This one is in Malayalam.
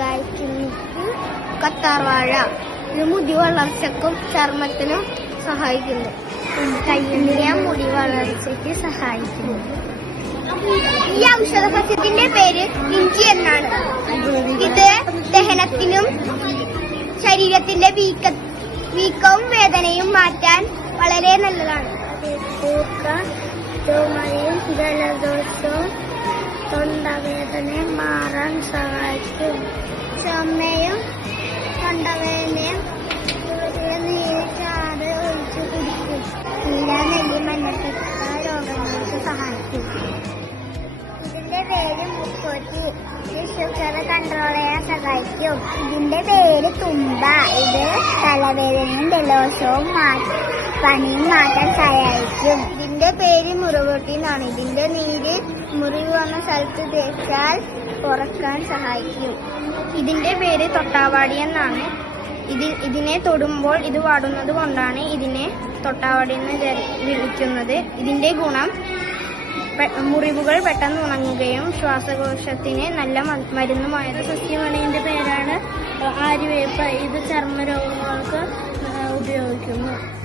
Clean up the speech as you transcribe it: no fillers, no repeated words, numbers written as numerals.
സഹായിക്കുന്നത് കത്താർവാഴ. ഇത് മുടി വളർച്ചക്കും ചർമ്മത്തിനും സഹായിക്കുന്നു. കയ്യിന്റെ മുടി വളർച്ചയ്ക്ക് സഹായിക്കുന്നു. ഈ ഔഷധ സസ്യത്തിന്റെ പേര് ഇഞ്ചി എന്നാണ്. ഇത് ദഹനത്തിനും ശരീരത്തിന്റെ വീക്കവും വേദനയും മാറ്റാൻ വളരെ നല്ലതാണ്. ചുമയും ജലദോഷവും തൊണ്ടവേദനയും മാറാൻ സഹായിക്കും. ചുമയും തൊണ്ടവേദനയും നീര് ചാറ് ഒഴിച്ച് കുടിക്കും. നെല്ലി മഞ്ഞപ്പിത്ത രോഗങ്ങൾക്ക് സഹായിക്കും. ഇതിന്റെ പേര് മുക്കോറ്റി. ഇത് ഷുഗർ കൺട്രോൾ ചെയ്യാൻ സഹായിക്കും. ഇതിന്റെ പേര് തുമ്പ. ഇത് തലവേദനയും ജലദോഷവും പനിയും മാറ്റാൻ സഹായിക്കും. ഇതിന്റെ പേര് മുറുകോട്ടി എന്നാണ്. ഇതിന്റെ നീര് മുറിവ് വന്ന സ്ഥലത്ത് തേച്ചാൽ കുറക്കാൻ സഹായിക്കും. ഇതിന്റെ പേര് തൊട്ടാവാടി എന്നാണ്. ഇതിനെ തൊടുമ്പോൾ ഇത് വാടുന്നത് കൊണ്ടാണ് ഇതിനെ തൊട്ടാവാടി എന്ന് വിളിക്കുന്നത്. ഇതിന്റെ ഗുണം മുറിവുകൾ പെട്ടെന്ന് ഉണങ്ങുകയും ശ്വാസകോശത്തിന് നല്ല മരുന്നുമായത്. സസ്യമണിന്റെ പേരാണ് ആര്യവേപ്പ്. ഇത് ചർമ്മരോഗങ്ങൾക്ക് ഉപയോഗിക്കുന്നു.